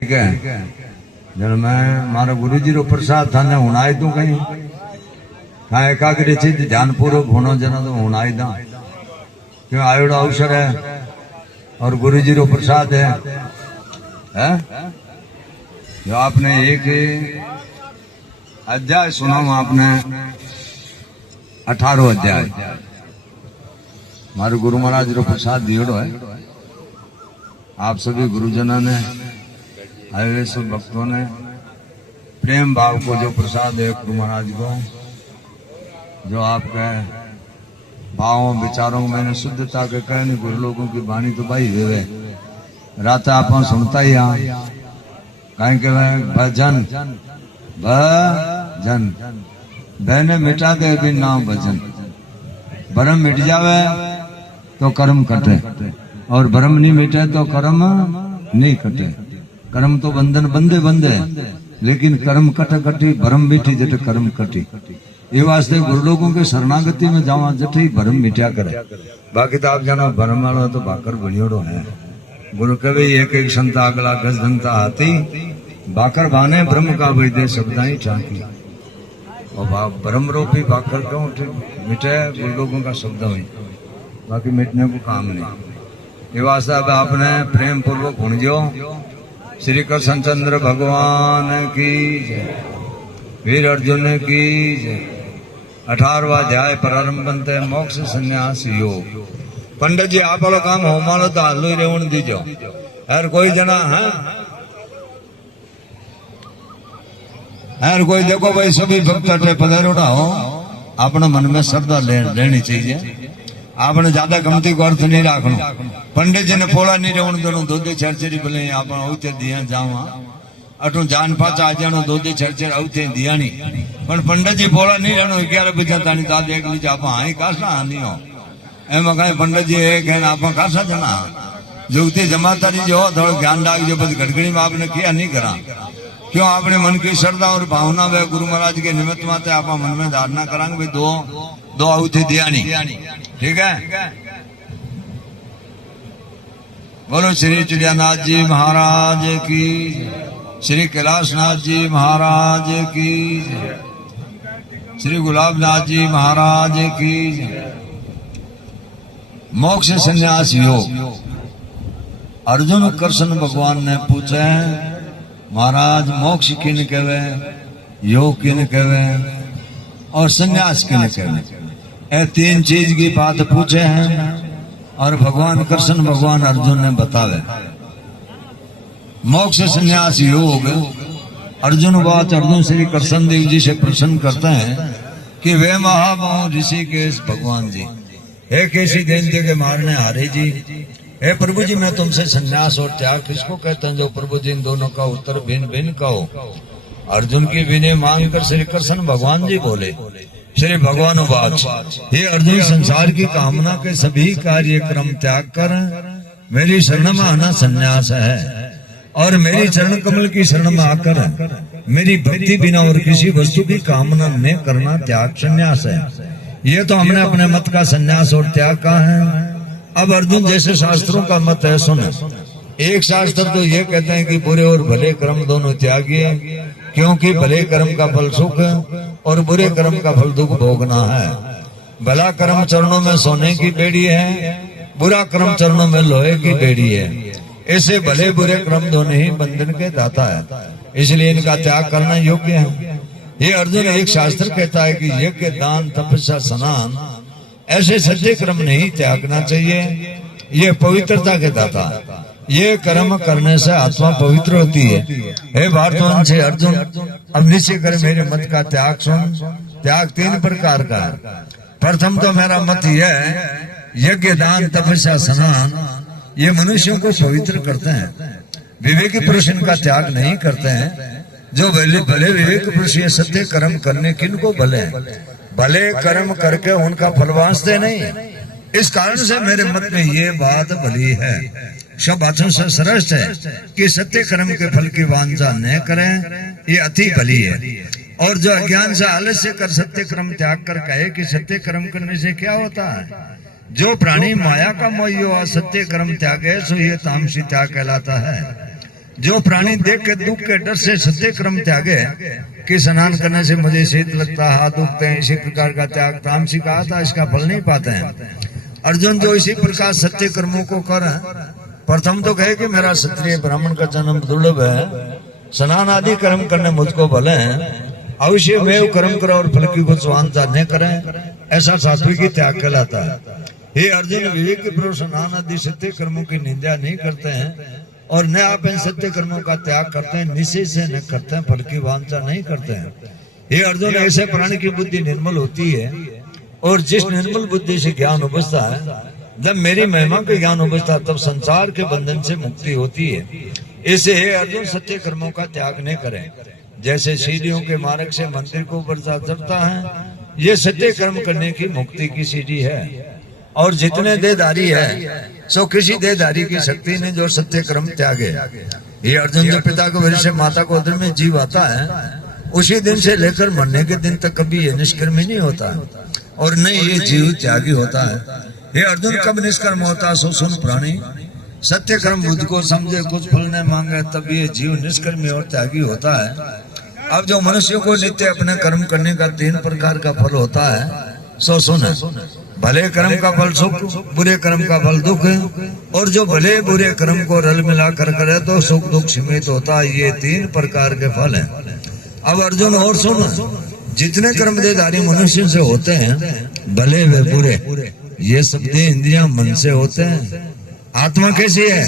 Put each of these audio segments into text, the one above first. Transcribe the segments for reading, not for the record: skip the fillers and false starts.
ठीक है। जन मैं मारा गुरु जी रो प्रसाद थाने हूं आई तू कहीं हाँ एकाग्र चित ध्यान पूर्वक होना जना तो हूं आई दा क्यों आयोड़ा अवसर है और गुरु जी रो प्रसाद है जो आपने एक अध्याय सुना हूं आपने 18 अध्याय मारे गुरु महाराज रो प्रसाद दियोड़ो है। आप सभी गुरुजनों ने आए हुए सब भक्तों ने प्रेम भाव को जो प्रसाद है गुरु महाराज को जो आपके भावों विचारों में मैंने शुद्धता के कहने गुरु लोगों की वाणी तो भाई वे रात आप सुनता ही कहीं के भजन भजन बहने मिटा दे भी नाम भजन भरम मिट जावे तो कर्म कटे और भरम नहीं मिटे तो कर्म नहीं कटे। कर्म तो बंधन बंदे बंदे लेकिन कर्म कट कटी भरम मिठी जट कर्म कटी। ये वास्ते गुरु लोगों के शरणागति में जावा जट ही भरम मिटा करे। बाकी तो आप जानो भरम वाला तो भाकर बनियोड़ो है। गुरु कहे एक एक संता अगला गज धनता हाथी बाकर बाने ब्रह्म का वैद्य शब्दाई चाकी और ब्रह्म रूपी बाकर क्यों मिटे गुरु लोगों का शब्द हुई बाकी मिटने को काम नहीं। ये वास्ते अब आपने प्रेम पूर्वक भुणजो श्री कृष्ण चंद्र भगवान की जय वीर अर्जुन की जय। 18वां अध्याय प्रारंभ बनते मोक्ष संन्यास योग। पंडित जी आप वालों काम हो मानो तो हालो ही रेवण दीजो हर कोई जना है हर कोई देखो भाई सभी भक्त अटे पधारोड़ा हो अपने मन में श्रद्धा लेनी चाहिए। आपने ज्यादा गमती को अर्थ नहीं रखना। पंडित जी ने पोला नहीं रेवण देनो दूध छरछरी भले आप औते दिया जावा अटू जान पाचा आ जानो दूध छरछर औते दिया नहीं पर पंडित जी पोला नहीं रहनो 11 बजे तानी दाद एक लीज आप हाई कासा नहीं हो एम कहीं पंडित जी एक है आप कासा जना जुगती जमाता नहीं जो थोड़ा ज्ञान डाक जो बस घटगड़ी में आपने किया नहीं करा क्यों आपने मन की श्रद्धा और भावना वे गुरु महाराज के निमित्त माते आप मन में धारणा करांगे भाई दो आहुति दिया नहीं। ठीक है। बोलो श्री चिड़ियानाथ जी महाराज की श्री कैलाशनाथ जी महाराज की श्री गुलाबनाथ जी महाराज की। मोक्ष संन्यास योग। अर्जुन कृष्ण भगवान ने पूछे महाराज मोक्ष किन कहवे योग किन कहवे और संन्यास किन कहवे ये तीन चीज की बात पूछे हैं और भगवान कृष्ण भगवान अर्जुन ने बतावे। मोक्ष संन्यास योग अर्जुन बात अर्जुन श्री कृष्ण देव जी से प्रश्न करते हैं कि वे महामहो ऋषिकेश भगवान जी हे कैसी दैत्य के मारने हारे जी हे प्रभु जी मैं तुमसे संन्यास और त्याग किसको कहते हैं जो प्रभु जी इन दोनों का उत्तर भिन्न भिन्न कहो। अर्जुन की विनय मांग कर श्री कृष्ण भगवान जी बोले श्री भगवान वाच हे अर्जुन संसार की कामना के सभी कार्यक्रम त्याग कर मेरी शरण में आना संन्यास है और मेरी चरण कमल की शरण में आकर मेरी भक्ति बिना और किसी वस्तु की कामना न करना त्याग संन्यास है। ये तो हमने अपने मत का संन्यास और त्याग कहा है। अब अर्जुन जैसे शास्त्रों का मत है सुन। एक शास्त्र तो ये कहते हैं कि बुरे और भले कर्म दोनों त्यागिए क्योंकि भले कर्म का फल सुख और बुरे कर्म का फल दुख भोगना है। भला कर्म चरणों में सोने की बेड़ी है बुरा कर्म चरणों में लोहे की बेड़ी है। ऐसे भले बुरे कर्म दोनों ही बंधन के दाता है इसलिए इनका त्याग करना योग्य है। ये अर्जुन एक शास्त्र कहता है कि यज्ञ दान तपस्या स्नान ऐसे सच्चे कर्म नहीं त्यागना चाहिए। ये पवित्रता के दाता ये कर्म करने से आत्मा पवित्र होती है। हे भारतवंश अर्जुन अब निश्चय कर मेरे मत का त्याग सुन। त्याग 3 प्रकार का है। प्रथम तो मेरा मत यह है यज्ञ दान तपस्या स्नान ये मनुष्यों को पवित्र करते हैं। विवेकी पुरुष इनका त्याग नहीं करते हैं। जो भले विवेक पुरुष ये सत्य कर्म करने किनको भले भले कर्म करके उनका फल वास्ते नहीं। इस कारण से मेरे मत में ये बात भली है सब बातों से श्रेष्ठ है कि सत्य कर्म के फल की वांछा न करें ये अति भली है। और जो अज्ञान से आलस्य कर सत्य कर्म त्याग कर कहे कि सत्य कर्म करने से क्या होता है जो प्राणी माया का मोह सत्य कर्म त्यागे सो ये तामसी त्याग कहलाता है। जो प्राणी देख के दुख के डर से सत्य कर्म त्यागे कि स्नान करने से मुझे शीत लगता, हाथ दुखते हैं, इसी प्रकार का त्याग तामसी कहा था, इसका फल नहीं पाते हैं। अर्जुन जो इसी प्रकार सत्य कर्मों को कर, प्रथम तो कहे कि मेरा क्षत्रिय ब्राह्मण का जन्म दुर्लभ है, स्नान आदि कर्म करने मुझको भले हैं, अवश्य वे कर्म करो और फल की कुछ वांछा न करें, ऐसा सात्विकी त्याग कहलाता है। हे अर्जुन, विवेक पुरुष स्नान आदि सत्य कर्मों की निंदा नहीं करते हैं और न आप इन सत्य कर्मों का त्याग करते हैं, निश्चय से न करते हैं, फल की वांछा नहीं करते हैं। हे अर्जुन, ऐसे प्राणी की बुद्धि निर्मल होती है और जिस निर्मल बुद्धि से ज्ञान उपजता है, जब मेरी महिमा का ज्ञान उपजता है, तब संसार के बंधन से मुक्ति होती है। इसे हे अर्जुन सत्य कर्मों का त्याग नहीं करें। जैसे सीढ़ियों के मार्ग से मंदिर को ऊपर चढ़ता है, ये सत्य कर्म करने की मुक्ति की सीढ़ी है। और जितने देहधारी है सो किसी देहधारी की शक्ति ने जो सत्य कर्म त्यागे। ये अर्जुन, जो पिता को वजह से माता को उदर में जीव आता है, उसी दिन से लेकर मरने के दिन तक कभी ये निष्कर्मी नहीं होता और न ये जीव त्यागी होता है। ये अर्जुन, कब निष्कर्म होता सो सुन प्राणी, सत्य कर्म बुद्ध को समझे, कुछ फल न मांगे, तब ये जीव निष्कर्मी और त्यागी होता है। अब जो मनुष्य को नित्य अपने कर्म करने का 3 प्रकार का फल होता है, सो सुन, भले कर्म का फल सुख, बुरे कर्म का फल दुख, और जो भले बुरे कर्म को रल मिला कर करे तो सुख दुख सीमित होता है। ये 3 प्रकार के फल हैं। अब अर्जुन और सुन, जितने कर्म देहधारी मनुष्य से होते हैं, भले व बुरे, ये सब देह इंद्रियां मन से होते हैं। आत्मा कैसी है?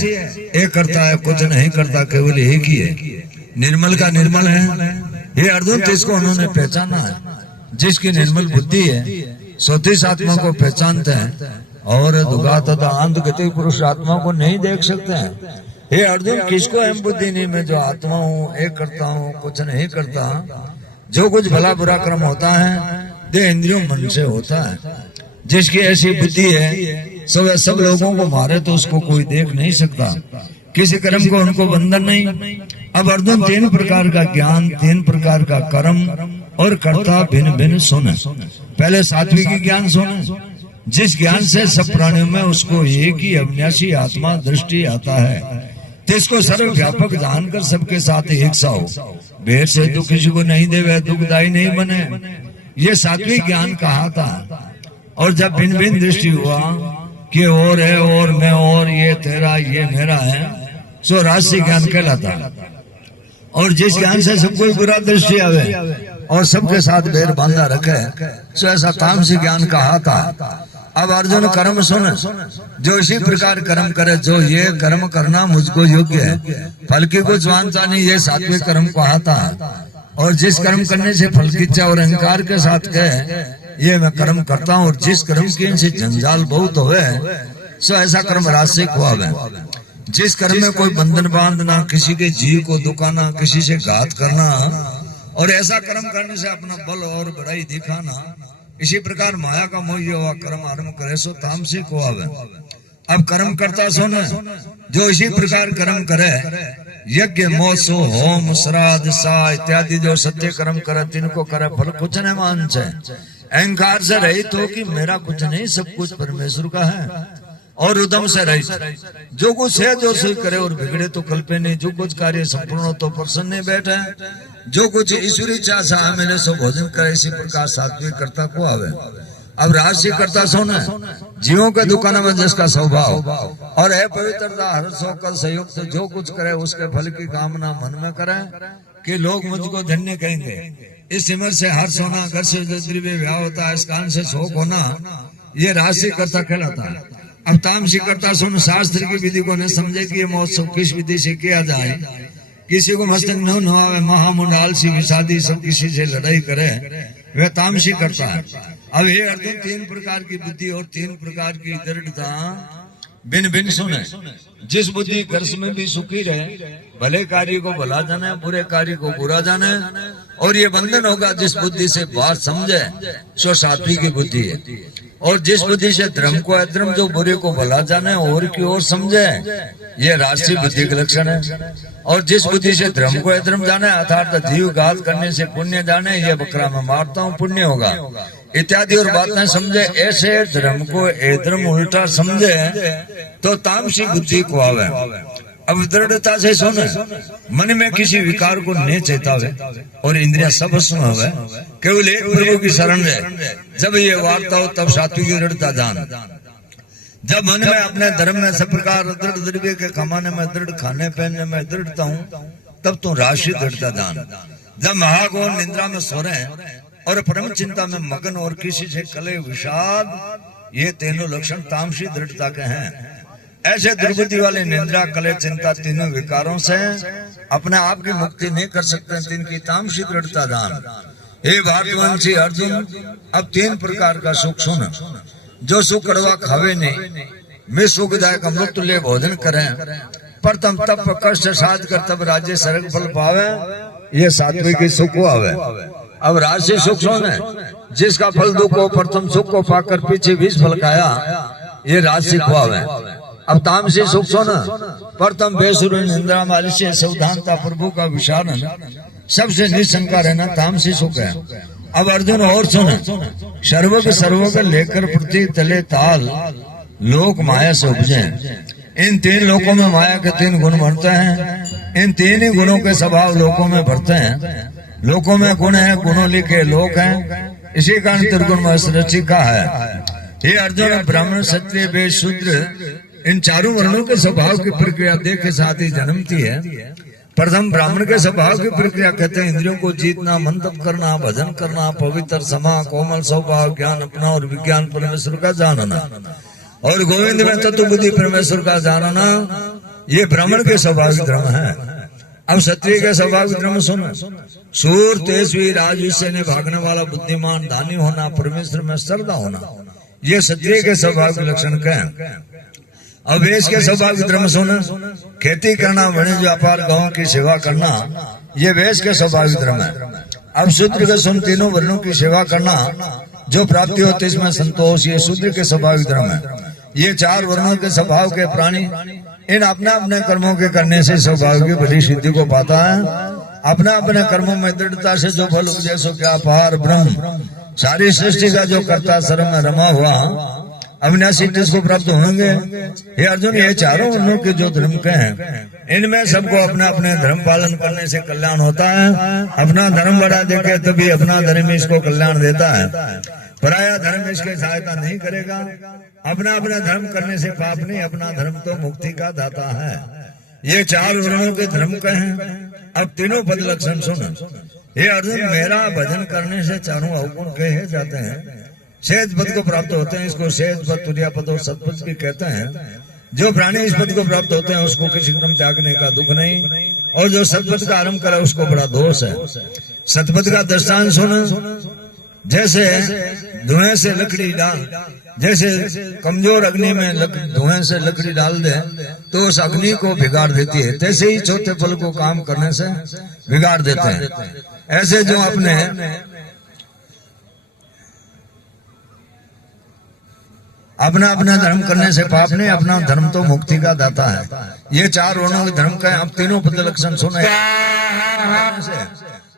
एक करता है, कुछ नहीं करता, केवल एक ही है। निर्मल का निर्मल है। ये अर्जुन, जिसको उन्होंने पहचाना है, जिसकी निर्मल बुद्धि है, स्वतिश आत्मा को पहचानते हैं और दुगा तथा अंधगति पुरुष आत्मा को नहीं देख सकते हैं। हे अर्जुन, किसको अहम बुद्धि नहीं, मैं जो आत्मा हूँ, एक करता हूँ, कुछ नहीं करता। जो कुछ भला बुरा कर्म होता है, देह इंद्रियों मन से होता है। जिसकी ऐसी बुद्धि है, सब लोगों को मारे तो उसको कोई देख नहीं सकता, किसी कर्म को उनको बंधन नहीं। अब अर्जुन, 3 प्रकार का ज्ञान, 3 प्रकार का कर्म और कर्ता भिन्न भिन्न सुने। पहले सात्विकी ज्ञान सुने, जिस ज्ञान से सब प्राणियों में उसको एक ही अविनाशी आत्मा दृष्टि आता है, जिसको सर्व व्यापक जानकर सबके साथ एक सा हो, भेद से तो किसी को नहीं दे, वह दुखदायी नहीं बने। ये सात्विक ज्ञान कहा था। और जब भिन्न भिन्न दृष्टि हुआ कि और है और मैं और ये तेरा ये मेरा है, सो राजसी ज्ञान कहलाता। और जिस ज्ञान से सबको बुरा दृष्टि आवे और सबके साथ बैर बांधा रखे, सो ऐसा तामसी ज्ञान कहा था। अब अर्जुन, कर्म सुन, जो इसी प्रकार कर्म करे, जो ये कर्म करना मुझको योग्य है, फल की कुछ वांछा नहीं, ये सात्विक कर्म कहा था। और जिस कर्म करने से फल की इच्छा और अहंकार के साथ कहे, ये मैं कर्म करता हूँ, और जिस कर्म की इनसे जंजाल बहुत होवे, सो ऐसा कर्म राजसिक हुआ है। जिस कर्म में कोई बंधन बांधना, किसी के जीव को दुखाना, किसी से घात करना, और ऐसा कर्म करने से अपना बल और बड़ाई दिखाना, इसी प्रकार माया का मोह हुआ कर्म आरंभ करे, सो तामसिक हुआ है। अब कर्म करता सुन, जो इसी प्रकार कर्म करे, यज्ञ मोसो होम श्राद्ध सा इत्यादि जो सत्य कर्म करे, तिनको करे, फल कुछ नहीं मांझ है। अहंकार से रहित हो कि मेरा कुछ नहीं, सब कुछ परमेश्वर का है, और उदम से रहित, जो कुछ है जो सही करे, और बिगड़े तो कल्पे नहीं, जो कुछ कार्य संपूर्ण हो तो प्रसन्न नहीं बैठे, जो कुछ ईश्वरी इच्छा से मिले सो भोजन करे, इसी प्रकार सात्विक कर्ता को आवे। अब राजसी कर्ता सोना, जीवों के दुकान में जिसका स्वभाव और है पवित्रता, हर्ष होकर संयुक्त, जो कुछ करे उसके फल की कामना मन में करे कि लोग मुझको धन्य कहेंगे। इस सिमर से हर्ष होना, घर से द्रव्य व्याह होता है, इस कारण से शोक होना, ये राजसी कर्ता कहलाता है। अब तामसी कर्ता सुन, शास्त्र की विधि को न समझे कि ये महोत्सव किस विधि से किया जाए, किसी को मस्तक न नवावे, महामुंड आलसी विषादी सब किसी से लड़ाई करे, वह तामसी करता है। अब हे अर्जुन, 3 प्रकार की बुद्धि और 3 प्रकार की दृढ़ता भिन्न भिन्न सुने। जिस बुद्धि कर्ष में भी सुखी रहे, भले कार्य को भला जाने, बुरे कार्य को बुरा जाने, और ये बंधन होगा जिस बुद्धि से बात समझे, सो सात्विक की बुद्धि है। और जिस बुद्धि से धर्म को अधर्म, जो बुरे को भला जाने और की ओर समझे, ये राजसी बुद्धि के लक्षण है। और जिस बुद्धि से धर्म को अधर्म जाने, अर्थात जीव घात करने से पुण्य जाने, ये बकरा मैं मारता हूँ पुण्य होगा इत्यादि और बातें समझे, ऐसे धर्म को अधर्म उल्टा समझे तो तामसी बुद्धि को आवे। अब दृढ़ता से सुन, मन में किसी विकार को नहीं चेतावे और इंद्रिया सब सुनावे, केवल एक प्रभु की शरण रहे। जब ये वार्ता हो तब सात्विक दृढ़ता जान। जब मन में अपने धर्म में सब प्रकार दृढ़ द्रव्य के कमाने में दृढ़, खाने पहनने में दृढ़ता हूँ, तब तो राशि दृढ़ता जान। जब महागौर निंद्रा में सो रहे और परम चिंता में मगन और किसी से कले विषाद, ये तीनों लक्षण तामसी दृढ़ता के हैं। ऐसे दुर्बुद्धि वाले निंद्रा, कले, चिंता तीनों विकारों से अपने आप की मुक्ति नहीं कर सकते, तिनकी तामसी दृढ़ता दान। हे भारतवंशी अर्जुन, अब 3 प्रकार का सुख सुन। जो सुख कड़वा खावे नहीं, मैं सुखदायक अमृत तुल्य भोजन करें, पर तम तप कष्ट साध कर तब राज्य सर्ग फल पावे, ये सात्विक सुख को आवे। अब राजसी सुख सुने, जिसका फल दुख हो, प्रथम सुख को पाकर पीछे 20 फल खाया, ये राजसी को आवे। अब तामसी सुख सुना, प्रथम बेसुर निंद्रा मालिश्य सावधानता प्रभु का विचारण, सबसे निशंका रहना तामसी सुख है। अब अर्जुन और सुन, सर्वग लेकर पृथ्वी तले ताल, लोक माया से उपजे। इन 3 लोकों में माया के 3 गुण बढ़ते हैं। इन 3 ही गुणों के स्वभाव लोकों में बढ़ते हैं। लोकों में गुण है, गुणों लिखे लोक हैं, इसी कारण त्रिगुण में सृष्टि का है। हे अर्जुन, ब्राह्मण, क्षत्रिय, वैश्य, शूद्र, इन चारों वर्णों के स्वभाव की प्रक्रिया देख के साथ ही जन्मती है। प्रथम ब्राह्मण के स्वभाव की प्रक्रिया कहते हैं इंद्रियों को जीतना, मन तप करना, भजन करना, पवित्र समा, कोमल स्वभाव, ज्ञान अपना और विज्ञान परमेश्वर का जानना, और गोविंद में तत्व बुद्धि परमेश्वर का जानना, ये ब्राह्मण के स्वभाविक धर्म है। अब क्षत्रिय के स्वभाविक धर्म सुनो, सूर, तेजस्वी, राजविषय ने भागने वाला, बुद्धिमान, दानी होना, परमेश्वर में श्रद्धा होना, ये क्षत्रिय के स्वभाविक लक्षण क्या। अब वैश्य के स्वभाविक धर्म सुनो, खेती करना, वाणिज्य व्यापार, गांव की सेवा करना, ये वैश्य के स्वाभाविक धर्म है। अब शूद्र के सुन, तीनों वर्णों की सेवा करना, जो प्राप्ति होती है इसमें संतोष, ये शूद्र के स्वाभाविक धर्म है। ये 4 वर्णों के स्वभाव के प्राणी इन अपने अपने कर्मों के करने से स्वभाव की बड़ी सिद्धि को पाता है। अपने अपने कर्मों में दृढ़ता से जो फल उपजे सो क्या अपार ब्रह्म, सारी सृष्टि का जो कर्ता सर्व में रमा हुआ, अविनाशी को प्राप्त होंगे। हे अर्जुन, ये चारों वर्णों के जो धर्म के हैं, इनमें सबको अपना अपने धर्म पालन करने से कल्याण होता है। अपना धर्म बढ़ा देके तभी अपना धर्म इसको कल्याण देता है, पराया धर्म इसकी सहायता नहीं करेगा। अपना अपना धर्म करने से पाप नहीं, अपना धर्म तो मुक्ति का दाता है। ये 4 वर्णों के धर्म के हैं। अब तीनों पद लक्षण सुन। हे अर्जुन, मेरा भजन करने से चारों अवगुण कहे जाते हैं, सहज पद को प्राप्त होते हैं। इसको सहज पद, तुर्या पद और सतपद भी कहते हैं। जो प्राणी इस पद को प्राप्त होते हैं उसको किसी क्रम त्यागने का दुख नहीं, और जो सतपद का आरंभ करे उसको बड़ा दोष है। सतपद का दृष्टांत सुनो, जैसे धुएं से लकड़ी डाल, जैसे कमजोर अग्नि में धुएं से लकड़ी डाल दे तो उस अग्नि को बिगाड़ देती है, तैसे ही छोटे फल को काम करने से बिगाड़ देते हैं। ऐसे जो अपने अपना धर्म करने से पाप नहीं, अपना धर्म तो मुक्ति का दाता है। ये 4 वर्णों के धर्म का है। अब तीनों पद लक्षण सुने।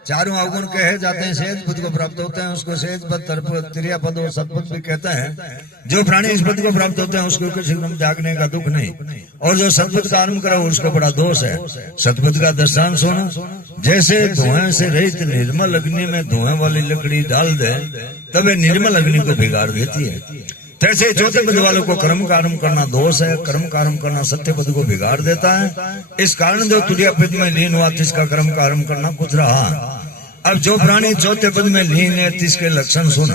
चारों अवगुण कहे जाते हैं, सहज पद को प्राप्त होते हैं, उसको सहज पद, तुर्या पद और सतपद भी कहते हैं। जो प्राणी इस पद को प्राप्त होते हैं उसको किसी क्रम त्यागने का दुख नहीं, और जो सतपद का आरंभ करे उसको बड़ा दोष है। सतपद का दृष्टांत सुनो, जैसे धुएं से रहित निर्मल अग्नि में धुएं वाली लकड़ी डाल दे तब निर्मल अग्नि को बिगाड़ देती है, तैसे चौथे पद वालों को कर्म का आरंभ करना दोष है। कर्म का आरंभ करना सत्य पद को बिगाड़ देता है। इस कारण जो तुर्या पद में लीन हुआ तिसका कर्म का आरंभ करना कुछ रहा। अब जो प्राणी चौथे पद में लीन है तिसके लक्षण सुन।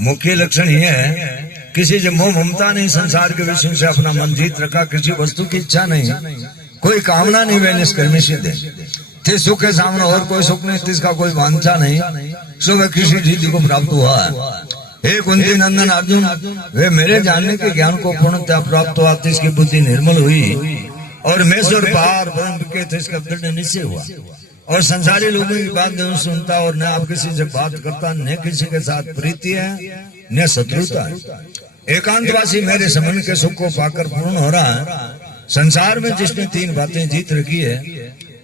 मुख्य लक्षण यह है, किसी से मोह ममता नहीं, संसार के विषय से अपना मन जीत रखा, किसी वस्तु की इच्छा नहीं, कोई कामना नहीं, वे निष्कर्मी सिद्ध थे। सुख के सामने और कोई सुख नहीं, तिसका कोई वांछा नहीं, सो वह किसी सिद्धि को प्राप्त हुआ है। हे कुंती नंदन अर्जुन, वे मेरे जानने के ज्ञान को पूर्णतः प्राप्त हुआ, इसकी बुद्धि निर्मल हुई और मेश्वर पार ब्रह्म के थे इसका दृढ़ निश्चय हुआ, और संसारी लोगों की बात नहीं सुनता, और न आप किसी से बात करता, न किसी के साथ प्रीति है न शत्रुता है। एकांतवासी मेरे समन के सुख को पाकर पूर्ण हो रहा है। संसार में जिसने 3 बातें जीत रखी है,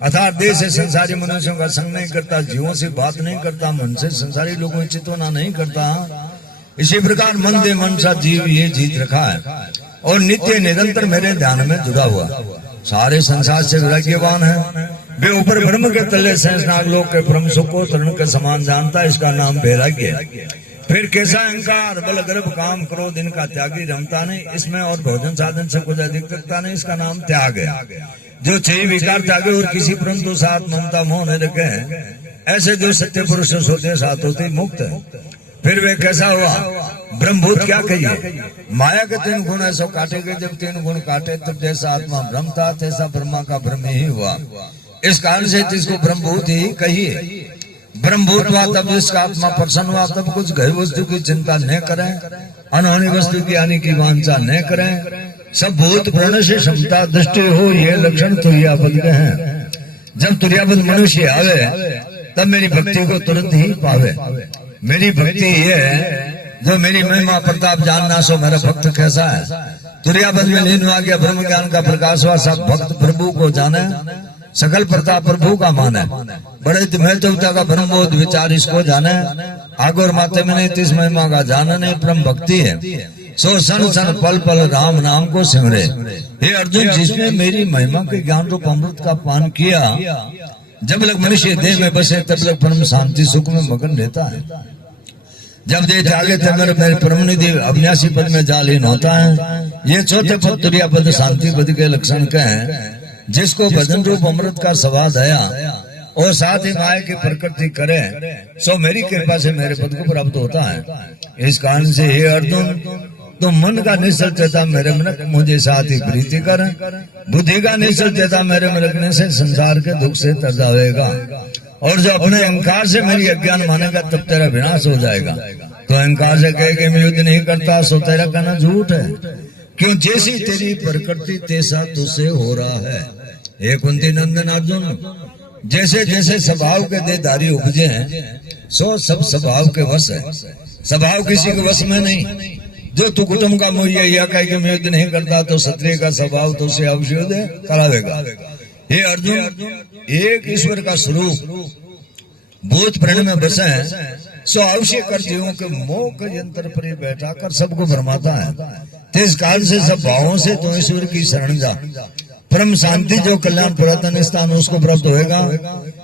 अर्थात देह से संसारी मनुष्यों का संग नहीं करता, जीवों से बात नहीं करता, मन से संसारी लोगों की चितवना नहीं करता, इसी प्रकार मन दे मन सा जीव ये जीत रखा है और नित्य निरंतर मेरे ध्यान में जुड़ा हुआ। सारे संसार से वैराग्यवान है। वे ऊपर ब्रह्म के तले सहस्राग लोक के परम सुख को तरुण के समान जानता है, इसका नाम वैराग्य है। फिर कैसा अहंकार, बल, गर्भ, काम, क्रोध, इनका त्यागी रमता नहीं, इसमें और भोजन साधन से कुछ अधिक करता नहीं, इसका नाम त्याग है। जो छह विकार त्यागे और किसी परंतु साथ ममता मोह नहीं रखे, ऐसे जो सत्य पुरुष सोते साथ होते मुक्त है। फिर वे कैसा हुआ, ब्रह्मभूत क्या कहिए, माया के 3 गुण ऐसा काटे गए, जब 3 गुण काटे तब जैसा आत्मा ब्रह्म था तैसा ब्रह्मा का ब्रह्म ही हुआ। इस कारण से इसको ब्रह्मभूत ही कहिए। ब्रह्मभूत हुआ तब इसका आत्मा प्रसन्न हुआ, तब कुछ गई वस्तु की चिंता न करें, अनहोनी वस्तु की आने की वांछा न करें। सब भूत प्रण से क्षमता दृष्टि हो, ये लक्षण तुर्यापद के हैं। जब तुर्यापद मनुष्य आवे तब मेरी भक्ति को तुरंत ही पावे। मेरी भक्ति ये है, जो मेरी महिमा प्रताप जानना, सो मेरा भक्त कैसा है। तुर्यापद में लीन हुआ गया, ब्रह्म ज्ञान का प्रकाश हुआ, सब भक्त प्रभु को जाने, सकल प्रताप प्रभु का माने। बड़े तुम्हें देवता का ब्रह्मबोध विचार इसको जाने, आगोर माते में नहीं तिस महिमा का जाना नहीं, परम भक्ति है। सो सन सन पल पल राम नाम को सिमरे। हे अर्जुन, जिसने मेरी महिमा के ज्ञान रूप अमृत का पान किया, जब लग मनुष्य देह में बसे तब लग परम शांति सुख में मगन रहता है। जब देह जागे तब मेरे परम निधि अविनाशी पद में जा लीन होता है। ये चौथे पद तुर्यापद शांति पद के लक्षण के हैं। जिसको भजन रूप अमृत का स्वाद आया और साथ ही माया की प्रकृति करे, सो मेरी कृपा से मेरे पद को प्राप्त होता है। इस कारण से हे अर्जुन, तो मन का निश्चल चेता मेरे मन मुझे साथ ही प्रीति कर, बुद्धि का निश्चल चेता मेरे मन रखने से संसार के दुख से तर जाएगा। और जो अपने अहंकार से मेरी अज्ञान मानेगा तब तेरा विनाश हो जाएगा। तो अहंकार से कहे कि मैं युद्ध नहीं करता, सो तेरा कहना झूठ है। क्यों, जैसी तेरी प्रकृति तैसा तुझसे हो रहा है। हे कुंती नंदन अर्जुन, जैसे जैसे स्वभाव के देहधारी उपजे हैं, सो सब स्वभाव के वश है। स्वभाव किसी के वश में नहीं। जो तू कुटुंब का मुझे यह कहे कि मैं युद्ध नहीं करता, तो क्षत्रिय का स्वभाव तो उसे अवश्य युद्ध करावेगा। हे अर्जुन, एक ईश्वर का स्वरूप भूत प्रण में बसे है, सो अवश्य कर जीवों के मोह के यंत्र पर ही बैठा कर सबको भरमाता है। तो इस कारण से सब भावों से तो ईश्वर की शरण जा, परम शांति जो कल्याण पुरातन स्थान उसको प्राप्त होएगा।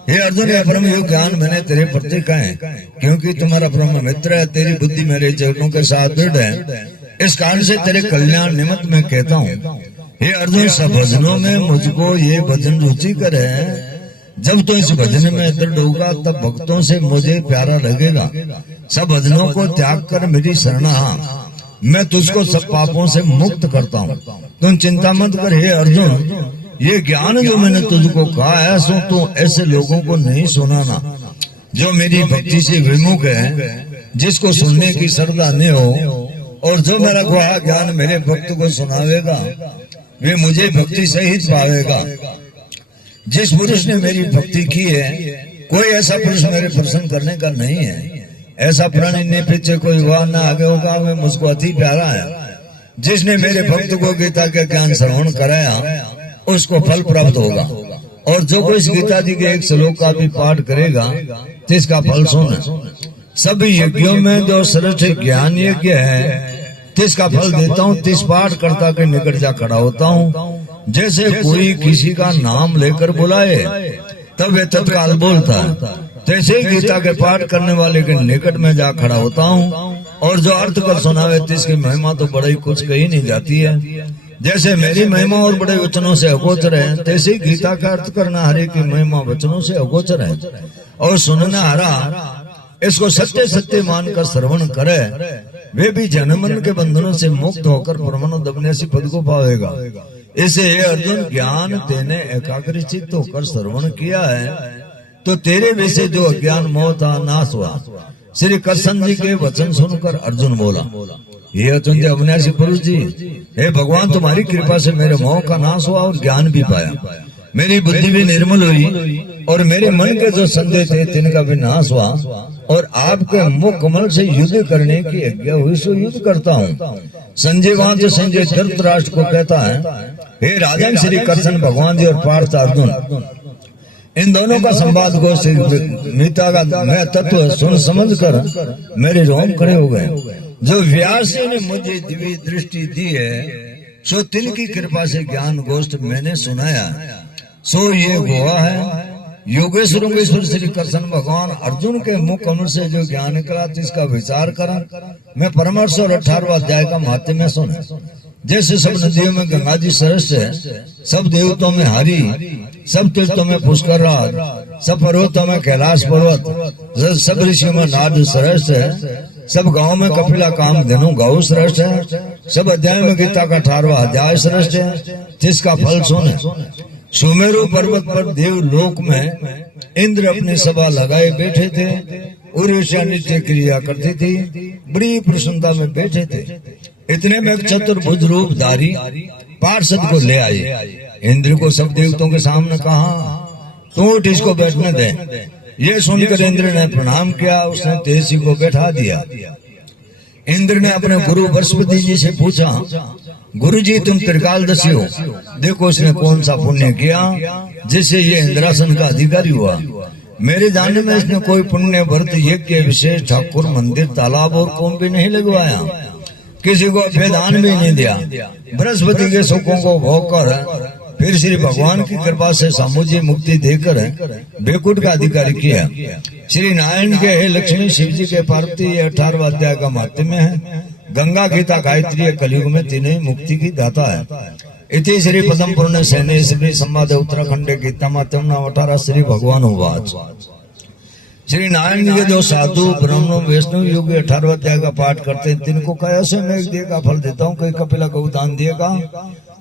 हे अर्जुन, यह परम योग ज्ञान मैंने तेरे प्रति कहे, क्योंकि तुम्हारा परम मित्र है, तेरी बुद्धि मेरे चरणों के साथ दृढ़ है। इस कारण से तेरे कल्याण निमित्त मैं कहता हूँ। हे अर्जुन, सब भजनों में मुझको ये भजन रुचि करे। जब तो इस भजन में दृढ़ होगा तब भक्तों से मुझे प्यारा लगेगा। सब भजनों को त्याग कर मेरी शरणा, मैं तुझको सब पापों से मुक्त करता हूँ। तुम चिंता मत कर हे अर्जुन, ये ज्ञान जो मैंने तुझको कहा है, सो तू ऐसे लोगों को नहीं सुनाना जो मेरी भक्ति से विमुख है, जिसको सुनने की श्रद्धा नहीं हो। और जो मेरा कहा ज्ञान मेरे भक्त को सुनावेगा, वे मुझे भक्ति सहित पावेगा। जिस पुरुष ने मेरी भक्ति की है, कोई ऐसा पुरुष मेरे प्रसन्न करने का नहीं है। ऐसा प्राणी ने पीछे कोई हुआ ना आगे होगा, वे मुझको अति प्यारा है। जिसने मेरे भक्त को गीता के ज्ञान श्रवण कराया, उसको फल प्राप्त होगा। और जो कोई इस गीता जी के एक श्लोक का भी पाठ करेगा, तो इसका फल सुन। सभी यज्ञों में जो श्रेष्ठ ज्ञान यज्ञ है, इसका फल देता हूँ। 30 पाठ कर्ता के निकट जा खड़ा होता हूँ। जैसे कोई किसी का नाम लेकर बुलाए तब वे तत्काल बोलता है, तैसे ही गीता के पाठ करने वाले के निकट में जा खड़ा होता हूँ। और जो अर्थ कर सुनावे जिसकी महिमा तो बड़ी कुछ कही नहीं जाती है। जैसे मेरी महिमा और बड़े वचनों से अगोचर है, तैसे ही गीता का अर्थ करना हरे की महिमा वचनों से अगोचर है। और सुनना हरा इसको सत्य सत्य मानकर श्रवण करे, वे भी जन्मन के बंधनों से मुक्त होकर परमानंद अविनाशी पद को पावेगा। इसे अर्जुन, ज्ञान तेने एकाग्र चित्त होकर श्रवण किया है, तो तेरे विषय जो अज्ञान मोह था नाश हुआ। श्री कृष्ण जी के वचन सुनकर अर्जुन बोला, ये अर्जुन जी अविनाशी पुरुष जी, हे भगवान, तुम्हारी कृपा से मेरे मोह का नाश हुआ और ज्ञान भी पाया। मेरी बुद्धि भी निर्मल हुई और मेरे मन के जो संदेह थे तिनका भी नाश हुआ। और आपके मुख कमल से युद्ध करने की आज्ञा हुई, सो युद्ध करता हूँ। संजय वहां से संजय धृतराष्ट्र को कहता है, हे राजन श्री कृष्ण भगवान जी और पार्थ अर्जुन, इन दोनों का संवाद को मीता का मैं तत्व सुन समझ कर मेरे रोम खड़े हो गए। जो व्यास ने मुझे दिव्य दृष्टि दी है, सो तिनकी कृपा से ज्ञान गोष्ठ मैंने सुनाया, सो ये हुआ है योगेश्वर श्री कृष्ण भगवान अर्जुन के मुख कमल से जो ज्ञान करा इसका विचार करा। मैं परमर्श और 18वां अध्याय का महत्व में सुना। जैसे सब नदियों में गंगा जी सरस है, सब देवताओं में हरि, सब तीर्थों में पुष्कर राज, सब पर्वतों में कैलाश पर्वत, सब ऋषियों में नाद सरस है, सब गांव में कपिला काम धनु गौ श्रेष्ठ है, सब अध्याय में गीता का 18वां अध्याय श्रेष्ठ है, जिसका फल सुने। सुमेरु पर्वत पर देवलोक में इंद्र अपनी सभा लगाए बैठे थे, उर्वशा नित्य क्रिया करती थी, बड़ी प्रसन्नता में बैठे थे। इतने में एक चतुर्भुज रूपधारी पार्षद को ले आए। इंद्र को सब देवताओं के सामने कहा, तू उठ, इसको बैठने दे। ये सुनकर इंद्र ने प्रणाम किया, उसने तेजी को बैठा दिया। इंद्र ने अपने गुरु बृहस्पति जी से पूछा, गुरु जी तुम त्रिकालदर्शी हो, देखो इसने कौन सा पुण्य किया जिससे ये इंद्रासन का अधिकारी हुआ। मेरे जानने में इसने कोई पुण्य व्रत यज्ञ विशेष ठाकुर मंदिर तालाब और कुंभ भी नहीं लगवाया, किसी को अभ्यदान भी नहीं दिया। बृहस्पति के सुखों को भोग कर फिर श्री भगवान की कृपा से सामूहिक मुक्ति देकर बेकुट का अधिकारी किया। श्री नारायण के हे लक्ष्मी, शिव जी के पार्वती, 18वां अध्याय का महत्व में है। गंगा गीता गायत्री कलयुग में तीनों ही मुक्ति की दाता है। इति श्री पदम पूर्ण सैन्य श्री संवाद उत्तराखंड गीता माध्यम 18 श्री भगवान उवाच। श्री नारायण के जो साधु ब्रह्म वैष्णव युग 18वां अध्याय का पाठ करते हैं, तिनको कया से मैं एक दिए का फल देता हूँ, कई कपिला गौ दान दिएगा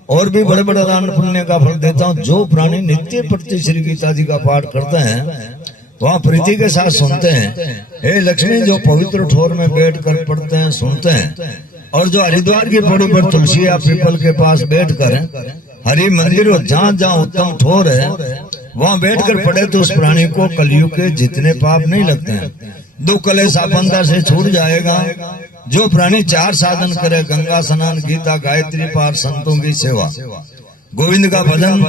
और भी बड़े बड़े दान पुण्य का फल देता हूँ। जो प्राणी नित्य प्रति श्री गीता जी का पाठ करते हैं वहाँ प्रीति के साथ सुनते हैं। हे लक्ष्मी, जो पवित्र ठोर में बैठ कर पढ़ते हैं, सुनते हैं, और जो हरिद्वार की पौड़ी पर तुलसी या पीपल के पास बैठ कर हरि मंदिर और जहाँ जहाँ उत्तम ठोर है वहाँ बैठ कर पढ़े तो उस प्राणी को कलयुग के जितने पाप नहीं लगते हैं। दुख कलेश आपदा से छूट जाएगा। जो प्राणी 4 साधन करे, गंगा स्नान, गीता गायत्री पाठ, संतों की सेवा, गोविंद का भजन,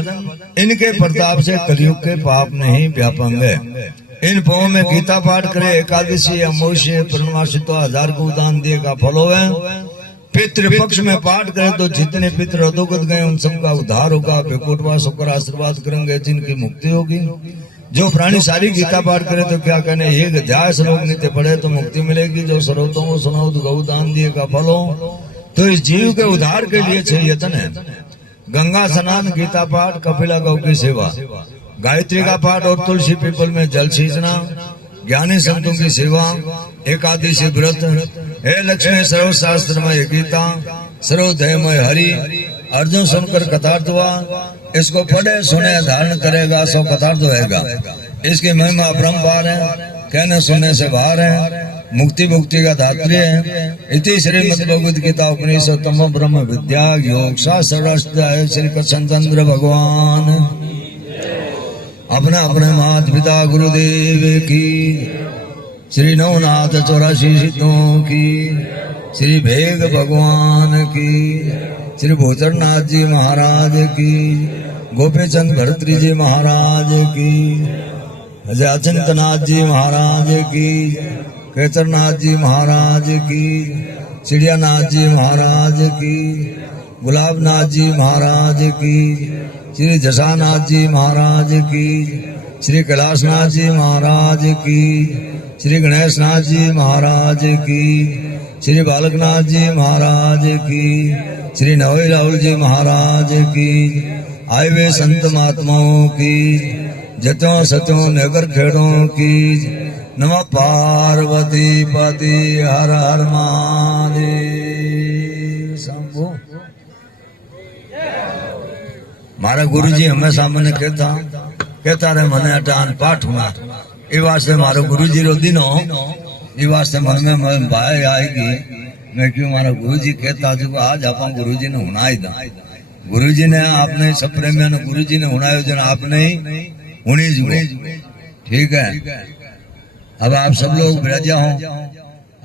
इनके प्रताप से कलयुग के पाप नहीं व्यापेंगे। इन पाओं में गीता पाठ करे, एकादशी अमावस्या पूर्णमासी तो 1000 को दान दिएगा फल होवे। पितृपक्ष में पाठ करे तो जितने पितृ अधोगत गए उन सबका उद्धार होगा। बेकोटवास होकर आशीर्वाद करेंगे जिनकी मुक्ति होगी। जो प्राणी सारी गीता पाठ करे तो क्या कहने, एक अध्याय श्लोक नित्य पढ़े तो मुक्ति मिलेगी। जो सर्वोत्तम को सुनाओ तो गौ दान दिएगा फल हो। तो इस जीव के उद्धार के लिए यत्न है। गंगा स्नान, गीता पाठ, कपिला गौ की सेवा, गायत्री का पाठ और तुलसी पीपल में जल सींचना, ज्ञानी संतों की सेवा, एकादशी व्रत। हे लक्ष्मी, सर्वशास्त्रमय गीता, सर्वोदयमय हरि। अर्जुन सुनकर कथार्थ हुआ, इसको पढ़े सुने धारण करेगा सो कथार्थ होएगा। इसकी महिमा अपरंपार है, कहने सुनने से बाहर है, मुक्ति मुक्ति का धात्री है। इति श्रीमद् भगवद गीता उपनिषदोत्तम ब्रह्म विद्या योग शास्त्र श्री कृष्णचंद्र भगवान अपने अपने माता पिता गुरुदेव की, श्री नवनाथ 84 सिद्धों की, श्री भेग भगवान की, श्री भूचरनाथ जी महाराज की, गोपीचंद भरतरी जी महाराज की, अचिंतनाथ जी महाराज की, केतरनाथ जी महाराज की, चिड़ियानाथ जी महाराज की, गुलाबनाथ जी महाराज की, श्री जसानाथ जी महाराज की, श्री कैलाशनाथ जी महाराज की, श्री गणेशनाथ जी महाराज की, श्री बालकनाथ जी महाराज की, श्री नवई राहुल जी महाराज की, आए वे संत महात्माओं की, जत्यों सत्यों नगर खेड़ों की। नमः पार्वती पति हर हर महादेव शंभो। मारा गुरु जी हमेशा मैंने कहता रहे मने अटान पाठ होना। ये वास्ते मारो गुरु जी रो दिन हो, ये वास्ते मन में भाई आएगी। मैं क्यों मारा गुरु जी कहता जो आज आप गुरु जी ने हुनाई दा। गुरु जी ने आपने सब प्रेमियों ने गुरु जी ने हुनायो जन आपने ही हुनी जुड़े। ठीक है, अब आप सब लोग बैठ जाओ।